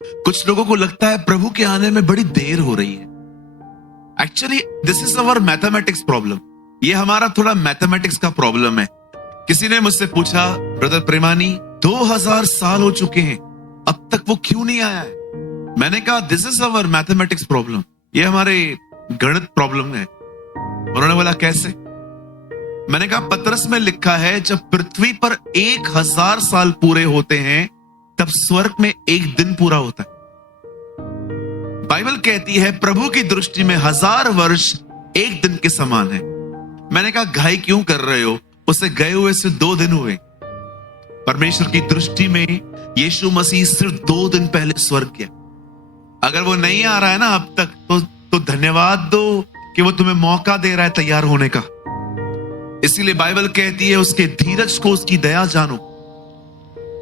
कुछ लोगों को लगता है प्रभु के आने में बड़ी देर हो रही है। Actually this is our mathematics problem. ये हमारा थोड़ा मैथमेटिक्स का प्रॉब्लम है। किसी ने मुझसे पूछा, ब्रदर प्रेमानी 2000 साल हो चुके हैं, अब तक वो क्यों नहीं आया है? मैंने कहा this is our mathematics problem, ये हमारे गणित प्रॉब्लम है। उन्होंने बोला कैसे? मैंने कहा पतरस में लिखा है जब पृथ्वी पर 1000 साल पूरे होते हैं तब स्वर्ग में एक दिन पूरा होता है। बाइबल कहती है प्रभु की दृष्टि में 1000 वर्ष एक दिन के समान है। मैंने कहा घाई क्यों कर रहे हो, उसे गए हुए से 2 दिन हुए। परमेश्वर की दृष्टि में यीशु मसीह सिर्फ 2 दिन पहले स्वर्ग गया। अगर वो नहीं आ रहा है ना अब तक तो धन्यवाद दो कि वो तुम्हें मौका दे रहा है तैयार होने का। इसीलिए बाइबल कहती है उसके धीरज को, उसकी दया जानो,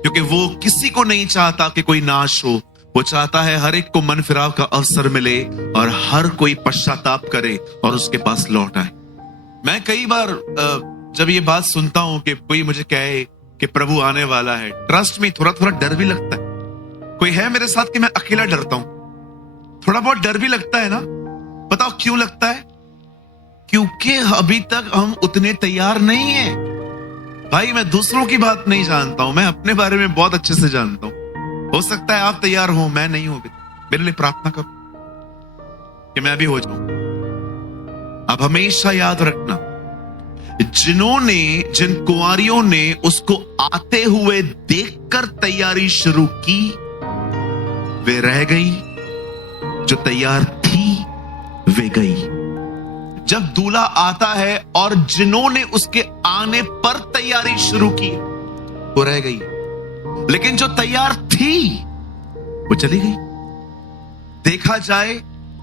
क्योंकि वो किसी को नहीं चाहता कि कोई नाश हो। वो चाहता है हर एक को मन फिराव का अवसर मिले और हर कोई पश्चाताप करे और उसके पास लौट आए। मैं कई बार जब ये बात सुनता हूं कि कोई मुझे कहे कि प्रभु आने वाला है, ट्रस्ट में थोड़ा थोड़ा डर भी लगता है। कोई है मेरे साथ कि मैं अकेला डरता हूं? थोड़ा बहुत डर भी लगता है ना। बताओ क्यों लगता है? क्योंकि अभी तक हम उतने तैयार नहीं हैं। भाई मैं दूसरों की बात नहीं जानता हूं, मैं अपने बारे में बहुत अच्छे से जानता हूं। हो सकता है आप तैयार हो, मैं नहीं हूं। मेरे लिए प्रार्थना करो कि मैं भी हो जाऊं। अब हमेशा याद रखना, जिन कुंवारियों ने उसको आते हुए देखकर तैयारी शुरू की वे रह गई, जो तैयार थी वे गई। जब दूल्हा आता है और जिन्होंने उसके आने पर तैयारी शुरू की वो रह गई, लेकिन जो तैयार थी वो चली गई। देखा जाए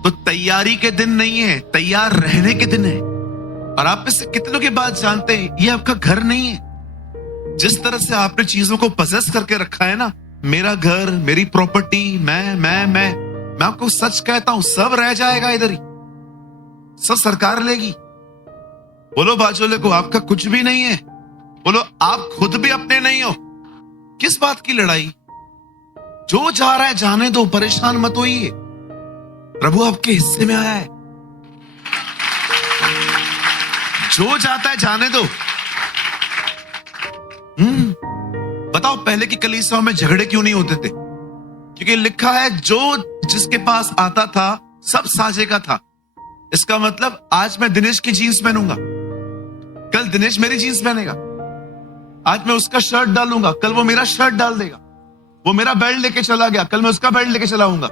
तो तैयारी के दिन नहीं है, तैयार रहने के दिन है। और आप में से कितनों की बात जानते हैं ये आपका घर नहीं है। जिस तरह से आपने चीजों को पजेस करके रखा है ना, मेरा घर, मेरी प्रॉपर्टी, मैं आपको सच कहता हूं सब रह जाएगा इधर ही, सब सरकार लेगी। बोलो बाजोले को आपका कुछ भी नहीं है। बोलो आप खुद भी अपने नहीं हो। किस बात की लड़ाई? जो जा रहा है जाने दो, परेशान मत होइए। प्रभु आपके हिस्से में आया है। जो जाता है जाने दो। बताओ पहले की कलीसियाओं में झगड़े क्यों नहीं होते थे? क्योंकि लिखा है जो जिसके पास आता था सब साझे का था। इसका मतलब आज मैं दिनेश की जीन्स पहनूंगा, कल दिनेश मेरी जीन्स पहनेगा। आज मैं उसका शर्ट डालूंगा, कल वो मेरा शर्ट डाल देगा। वो मेरा बेल्ट लेके चला गया, कल मैं उसका बेल्ट लेके चलाऊंगा।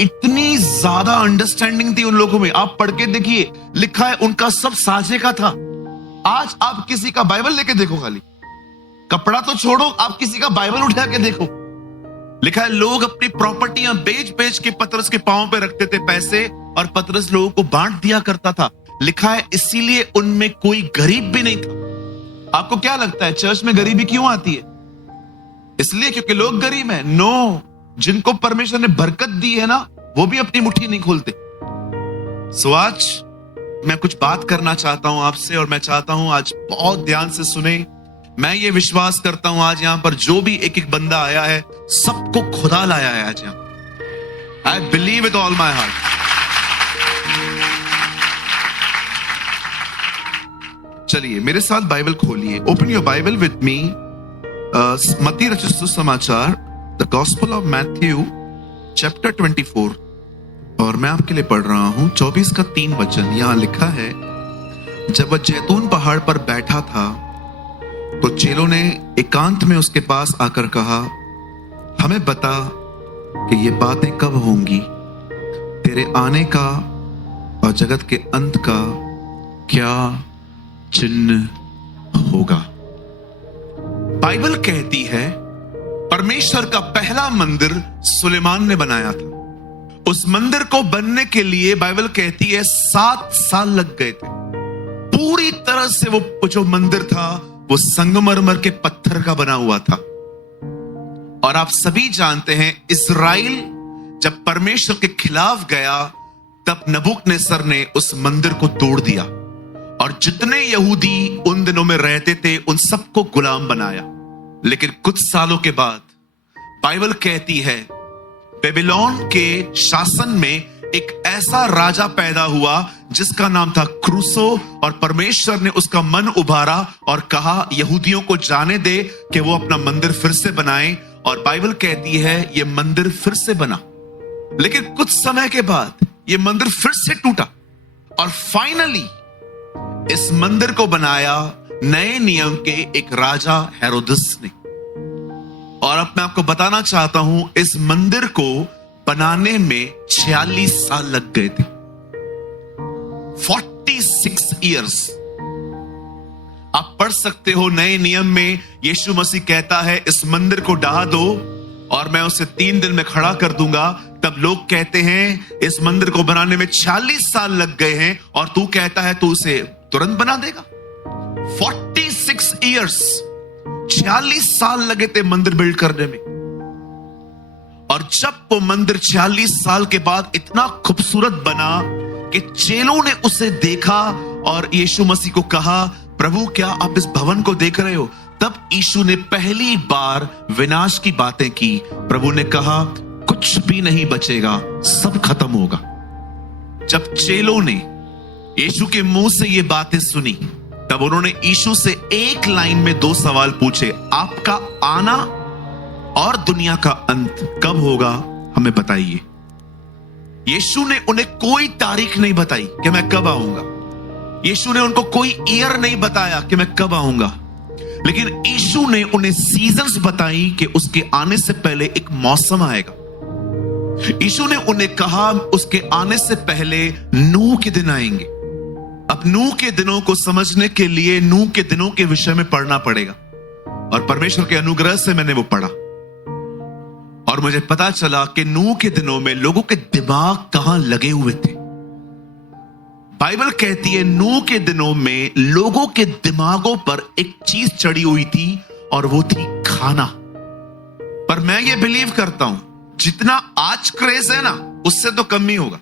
इतनी ज्यादा अंडरस्टैंडिंग थी उन लोगों में। आप पढ़ के देखिए, लिखा है उनका सब साझे का था। आज आप किसी का बाइबल लेके देखो, खाली कपड़ा तो छोड़ो, आप किसी का बाइबल उठा के देखो। लिखा है लोग अपनी प्रॉपर्टियां बेच बेच के पतरस के पांव पे रखते थे पैसे, और पतरस लोगों को बांट दिया करता था। लिखा है इसीलिए उनमें कोई गरीब भी नहीं था। आपको क्या लगता है चर्च में गरीबी क्यों आती है? इसलिए क्योंकि लोग गरीब हैं? नो, जिनको परमेश्वर ने बरकत दी है ना, वो भी अपनी मुट्ठी नहीं खोलते। सो आज मैं कुछ बात करना चाहता हूं आपसे, और मैं चाहता हूं आज बहुत ध्यान से सुने। मैं ये विश्वास करता हूं आज यहां पर जो भी एक एक बंदा आया है सबको खुदा लाया है आज यहां। I believe with all my heart. चलिए मेरे साथ बाइबल खोलिए। Open your Bible with me. मत्ती रचित सुसमाचार, the gospel of Matthew chapter 24, और मैं आपके लिए पढ़ रहा हूं 24 का 3 वचन। यहां लिखा है, जब वह जैतून पहाड़ पर बैठा था तो चेलों ने एकांत में उसके पास आकर कहा, हमें बता कि ये बातें कब होंगी, तेरे आने का और जगत के अंत का क्या चिन्ह होगा। बाइबल कहती है परमेश्वर का पहला मंदिर सुलेमान ने बनाया था। उस मंदिर को बनने के लिए बाइबल कहती है 7 साल लग गए थे। पूरी तरह से वो जो मंदिर था वो संगमरमर के पत्थर का बना हुआ था। और आप सभी जानते हैं इस्राएल जब परमेश्वर के खिलाफ गया तब नबूकदनेस्सर ने उस मंदिर को तोड़ दिया, और जितने यहूदी उन दिनों में रहते थे उन सबको गुलाम बनाया। लेकिन कुछ सालों के बाद बाइबल कहती है बेबीलोन के शासन में एक ऐसा राजा पैदा हुआ जिसका नाम था क्रूसो, और परमेश्वर ने उसका मन उभारा और कहा यहूदियों को जाने दे कि वो अपना मंदिर फिर से बनाएं। और बाइबल कहती है ये मंदिर फिर से बना, लेकिन कुछ समय के बाद ये मंदिर फिर से टूटा और फाइनली इस मंदिर को बनाया नए नियम के एक राजा हेरोदस ने। और अब मैं आपको बताना चाहता हूं इस मंदिर को बनाने में 46 साल लग गए थे। 46 इयर्स। आप पढ़ सकते हो नए नियम में यीशु मसीह कहता है इस मंदिर को ढा दो और मैं उसे 3 दिन में खड़ा कर दूंगा। तब लोग कहते हैं इस मंदिर को बनाने में 46 साल लग गए हैं और तू कहता है तू उसे तुरंत बना देगा। 46 इयर्स, 46 साल लगे थे मंदिर बिल्ड करने में। और जब वो मंदिर 46 साल के बाद इतना खूबसूरत बना कि चेलों ने उसे देखा और यीशु मसीह को कहा प्रभु क्या आप इस भवन को देख रहे हो? तब यीशु ने पहली बार विनाश की बातें की। प्रभु ने कहा कुछ भी नहीं बचेगा, सब खत्म होगा। जब चेलों ने यीशु के मुंह से ये बातें सुनी तब उन्होंने यीशु से एक लाइन में 2 सवाल पूछे, आपका आना और दुनिया का अंत कब होगा हमें बताइए। यीशु ने उन्हें कोई तारीख नहीं बताई कि मैं कब आऊंगा। यीशु ने उनको कोई ईयर नहीं बताया कि मैं कब आऊंगा, लेकिन यीशु ने उन्हें सीजन्स बताई कि उसके आने से पहले एक मौसम आएगा। यीशु ने उन्हें कहा उसके आने से पहले नूह के दिन आएंगे। अब नूह के दिनों को समझने के लिए नूह के दिनों के विषय में पढ़ना पड़ेगा, और परमेश्वर के अनुग्रह से मैंने वो पढ़ा और मुझे पता चला कि नूह के दिनों में लोगों के दिमाग कहां लगे हुए थे। बाइबल कहती है नूह के दिनों में लोगों के दिमागों पर एक चीज चढ़ी हुई थी और वो थी खाना। पर मैं ये बिलीव करता हूं जितना आज क्रेज है ना उससे तो कम ही होगा।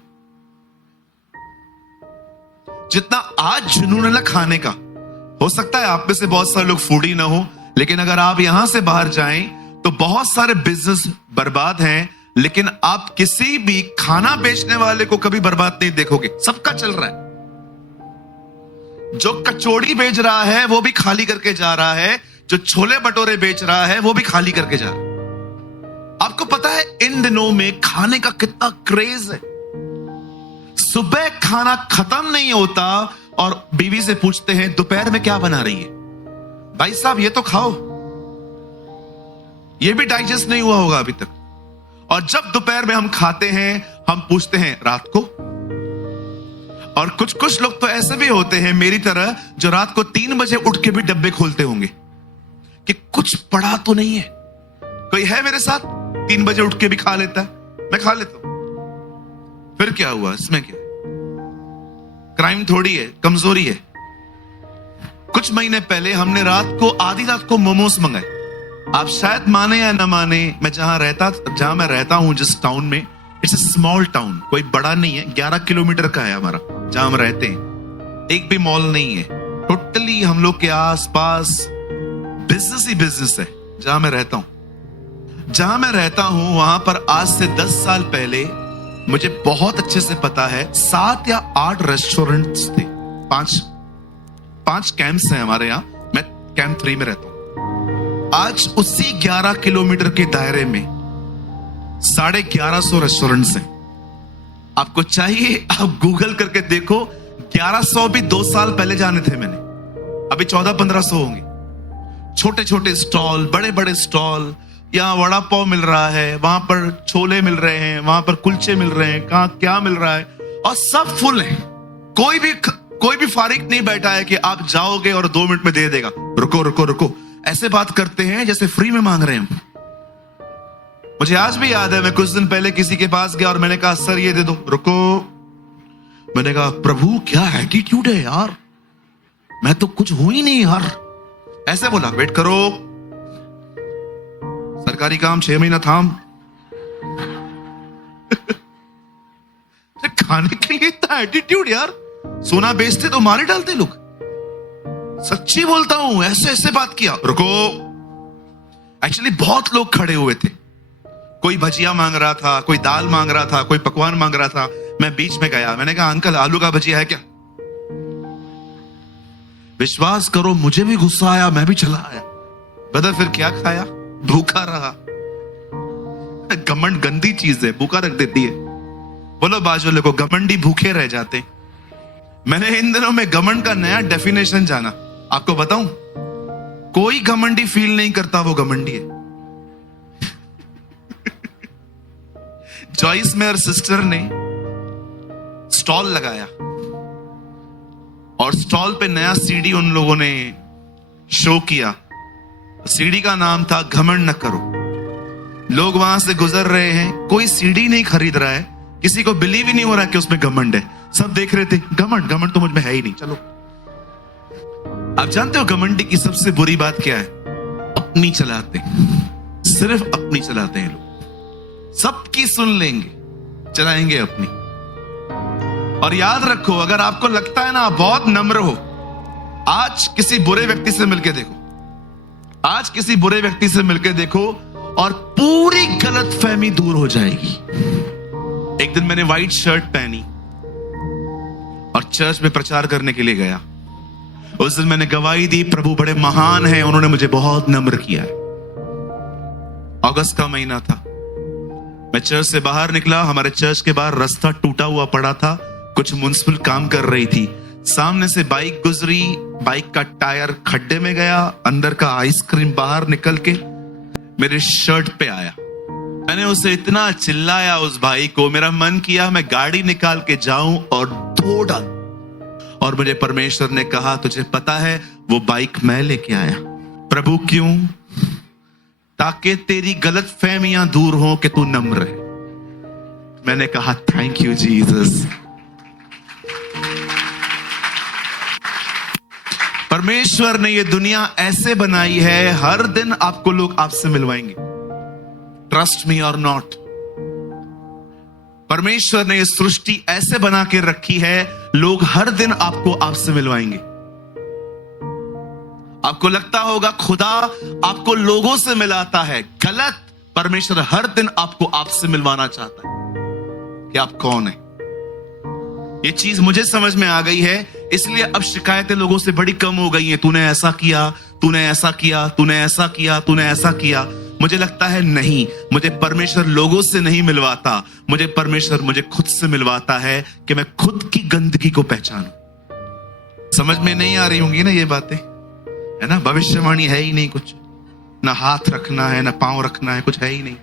जितना आज जुनून है ना खाने का, हो सकता है आप में से बहुत सारे लोग फूडी ना हो, लेकिन अगर आप यहां से बाहर जाएं तो बहुत सारे बिजनेस बर्बाद हैं, लेकिन आप किसी भी खाना बेचने वाले को कभी बर्बाद नहीं देखोगे। सबका चल रहा है। जो कचौड़ी बेच रहा है वो भी खाली करके जा रहा है, जो छोले भटूरे बेच रहा है वो भी खाली करके जा रहा है। आपको पता है इन दिनों में खाने का कितना क्रेज है। सुबह खाना खत्म नहीं होता और बीवी से पूछते हैं दोपहर में क्या बना रही है? भाई साहब ये तो खाओ, ये भी डाइजेस्ट नहीं हुआ होगा अभी तक। और जब दोपहर में हम खाते हैं हम पूछते हैं रात को। और कुछ कुछ लोग तो ऐसे भी होते हैं मेरी तरह जो रात को 3 बजे उठ के भी डब्बे खोलते होंगे कि कुछ पड़ा तो नहीं है। कोई है मेरे साथ 3 बजे उठ के भी खा लेता है? मैं खा लेता हूं। फिर क्या हुआ इसमें? क्या क्राइम थोड़ी है, कमजोरी है। कुछ महीने पहले हमने आधी रात को मोमोज मंगाए। आप शायद माने या ना माने, मैं जहां मैं रहता हूं जिस टाउन में, इट्स अ स्मॉल टाउन, कोई बड़ा नहीं है, 11 किलोमीटर का है हमारा जहां हम रहते हैं। एक भी मॉल नहीं है, टोटली हम लोग के आसपास बिजनेस ही बिजनेस है। जहां मैं रहता हूं वहां पर आज से 10 साल पहले मुझे बहुत अच्छे से पता है 7 या 8 रेस्टोरेंट्स थे। 5 कैंप्स हैं हमारे यहां, मैं कैंप 3 में रहता हूं। आज उसी 11 किलोमीटर के दायरे में 1150 रेस्टोरेंट्स हैं। आपको चाहिए आप गूगल करके देखो, 1100 भी 2 साल पहले जाने थे मैंने, अभी 1400-1500 होंगे। छोटे छोटे स्टॉल, बड़े बड़े स्टॉल, यहाँ वड़ा पाव मिल रहा है, वहां पर छोले मिल रहे हैं, वहां पर कुलचे मिल रहे हैं, कहां क्या मिल रहा है, और सब फुल है। कोई भी फारिग नहीं बैठा है कि आप जाओगे और 2 मिनट में दे देगा। रुको रुको रुको, ऐसे बात करते हैं जैसे फ्री में मांग रहे हैं। मुझे आज भी याद है मैं कुछ दिन पहले किसी के पास गया और मैंने कहा सर ये दे दो। रुको, मैंने कहा प्रभु क्या एटीट्यूड है यार, मैं तो कुछ हूं ही नहीं यार। ऐसे बोला वेट करो, सरकारी काम 6 महीना थाम। खाने के लिए इतना एटीट्यूड यार, सोना बेचते तो मारे डालते लोग। सच्ची बोलता हूं, ऐसे ऐसे बात किया। रुको, एक्चुअली बहुत लोग खड़े हुए थे, कोई भजिया मांग रहा था, कोई दाल मांग रहा था, कोई पकवान मांग रहा था। मैं बीच में गया, मैंने कहा अंकल आलू का भजिया है क्या? विश्वास करो मुझे भी गुस्सा आया, मैं भी चला आया। ब्रदर फिर क्या खाया? भूखा रहा। घमंड गंदी चीज है, भूखा रख देती है। बोलो बाजू वाले को, घमंडी भूखे रह जाते। मैंने इन दिनों में घमंड का नया डेफिनेशन जाना। आपको बताऊं, कोई घमंडी फील नहीं करता वो घमंडी है। जॉइस मेयर सिस्टर ने स्टॉल लगाया और स्टॉल पे नया सीडी उन लोगों ने शो किया। सीडी का नाम था घमंड न करो। लोग वहां से गुजर रहे हैं, कोई सीडी नहीं खरीद रहा है, किसी को बिलीव ही नहीं हो रहा कि उसमें घमंड है। सब देख रहे थे, घमंड घमंड तो मुझ में है ही नहीं, चलो। आप जानते हो घमंडी की सबसे बुरी बात क्या है? अपनी चलाते, सिर्फ अपनी चलाते हैं लोग। सबकी सुन लेंगे, चलाएंगे अपनी। और याद रखो, अगर आपको लगता है ना आप बहुत नम्र हो, आज किसी बुरे व्यक्ति से मिलके देखो, आज किसी बुरे व्यक्ति से मिलके देखो और पूरी गलतफहमी दूर हो जाएगी। एक दिन मैंने व्हाइट शर्ट पहनी और चर्च में प्रचार करने के लिए गया। उस दिन मैंने गवाही दी, प्रभु बड़े महान हैं, उन्होंने मुझे बहुत नम्र किया है। अगस्त का महीना था, मैं चर्च से बाहर निकला। हमारे चर्च के बाहर रास्ता टूटा हुआ पड़ा था, कुछ म्युनिसिपल काम कर रही थी। सामने से बाइक गुजरी, बाइक का टायर खड्डे में गया, अंदर का आइसक्रीम बाहर निकल के मेरे शर्ट पे आया। मैंने उसे इतना चिल्लाया, उस भाई को, मेरा मन किया मैं गाड़ी निकाल के जाऊं और धो डाल। और मुझे परमेश्वर ने कहा, तुझे पता है वो बाइक मैं लेके आया। प्रभु क्यों? ताकि तेरी गलत फहमियां दूर हो कि तू नम्र है। मैंने कहा थैंक यू जीसस। परमेश्वर ने ये दुनिया ऐसे बनाई है, हर दिन आपको लोग आपसे मिलवाएंगे, ट्रस्ट मी और नॉट। परमेश्वर ने ये सृष्टि ऐसे बना के रखी है, लोग हर दिन आपको आपसे मिलवाएंगे। आपको लगता होगा खुदा आपको लोगों से मिलाता है, गलत। परमेश्वर हर दिन आपको आपसे मिलवाना चाहता है कि आप कौन है। ये चीज मुझे समझ में आ गई है, इसलिए अब शिकायतें लोगों से बड़ी कम हो गई हैं। तूने ऐसा किया, तूने ऐसा किया, तूने ऐसा किया, तूने ऐसा किया। मुझे लगता है नहीं, मुझे परमेश्वर लोगों से नहीं मिलवाता, मुझे परमेश्वर मुझे खुद से मिलवाता है कि मैं खुद की गंदगी को पहचानूं। समझ में नहीं आ रही होंगी ना ये बातें, है ना? भविष्यवाणी है ही नहीं कुछ, ना हाथ रखना है, ना पांव रखना है, कुछ है ही नहीं।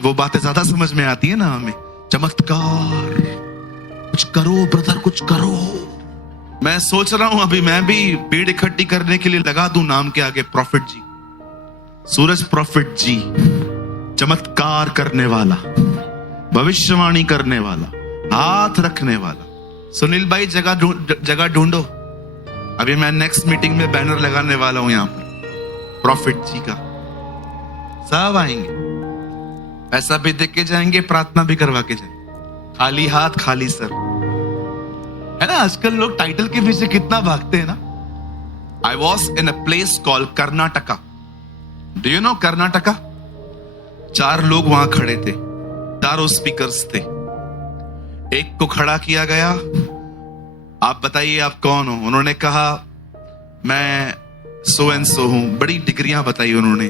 वो बातें ज्यादा समझ में आती है ना हमें। चमत्कार, कुछ करो ब्रदर, कुछ करो। मैं सोच रहा हूं अभी मैं भी भीड़ इकट्ठी करने के लिए लगा दूं नाम के आगे प्रॉफिट जी, सूरज प्रॉफिट जी, चमत्कार करने वाला, भविष्यवाणी करने वाला, हाथ रखने वाला। सुनील भाई जगह ढूंढो, अभी मैं नेक्स्ट मीटिंग में बैनर लगाने वाला हूं यहां पर प्रॉफिट जी का। सब आएंगे, पैसा भी दे के जाएंगे, प्रार्थना भी करवा के जाएंगे। खाली हाथ खाली सर, है ना? आजकल लोग टाइटल के पीछे कितना भागते हैं ना। I was in a place called Karnataka. Do you know Karnataka? 4 लोग वहां खड़े थे, 4 स्पीकर्स थे। एक को खड़ा किया गया, आप बताइए आप कौन हो? उन्होंने कहा मैं सो एंड सो हूं। बड़ी डिग्रियां बताई उन्होंने।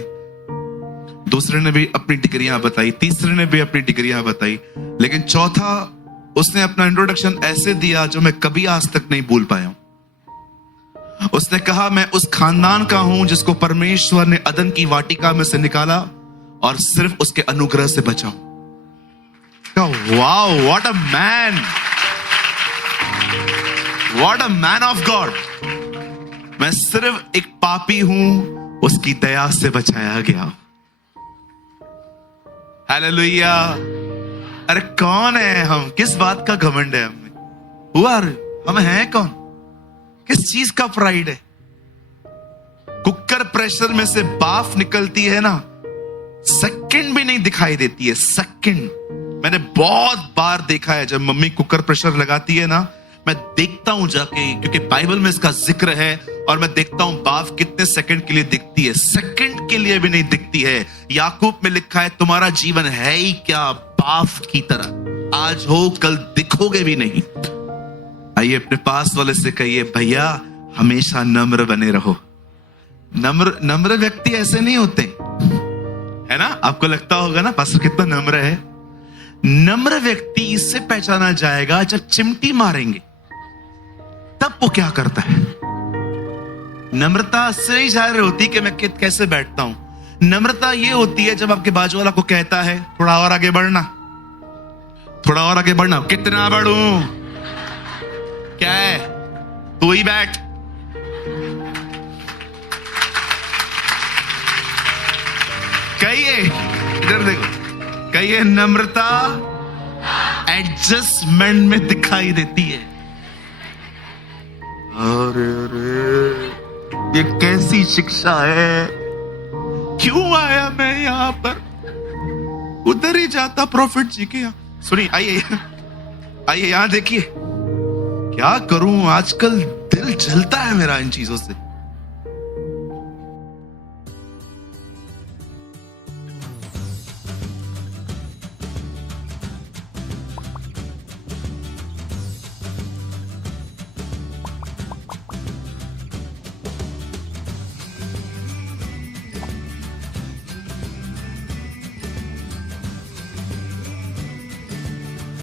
दूसरे ने भी अपनी डिग्रियां बताई, तीसरे ने भी अपनी डिग्रियां बताई, लेकिन चौथा उसने अपना इंट्रोडक्शन ऐसे दिया जो मैं कभी आज तक नहीं भूल पाया हूं। उसने कहा मैं उस खानदान का हूं जिसको परमेश्वर ने अदन की वाटिका में से निकाला और सिर्फ उसके अनुग्रह से बचाऊं। Wow, what a man, what a man of God. मैं सिर्फ एक पापी हूं, उसकी दया से बचाया गया। हालेलुया। अरे कौन है हम? किस बात का घमंड है हमें? हुआ हम हैं कौन? किस चीज का प्राइड है? कुकर प्रेशर में से बाफ निकलती है ना, सेकंड भी नहीं दिखाई देती है। सेकंड मैंने बहुत बार देखा है, जब मम्मी कुकर प्रेशर लगाती है ना, मैं देखता हूं जाके, क्योंकि बाइबल में इसका जिक्र है, और मैं देखता हूं बाफ कितने सेकंड के लिए दिखती है, सेकंड के लिए भी नहीं दिखती है। याकूब में लिखा है तुम्हारा जीवन है ही क्या बाफ की तरह, आज हो कल दिखोगे भी नहीं। आइए अपने पास वाले से कहिए, भैया हमेशा नम्र बने रहो। नम्र व्यक्ति ऐसे नहीं होते, है ना? आपको लगता होगा ना पास्टर कितना नम्र है। नम्र व्यक्ति इससे पहचाना जाएगा जब चिमटी मारेंगे तब वो क्या करता है। नम्रता से ही जाहिर होती कि मैं कैसे बैठता हूं। नम्रता ये होती है जब आपके बाजू वाला को कहता है थोड़ा और आगे बढ़ना, थोड़ा और आगे बढ़ना। कितना बढ़ूं? क्या है, तू ही बैठ। कहिए, इधर देखो, कहिए नम्रता एडजस्टमेंट में दिखाई देती है। अरे ये कैसी शिक्षा है, क्यों आया मैं यहां पर, उधर ही जाता प्रॉफिट जी के यहां। सुनिए, आइए यहां देखिए, क्या करूं आजकल दिल जलता है मेरा इन चीजों से।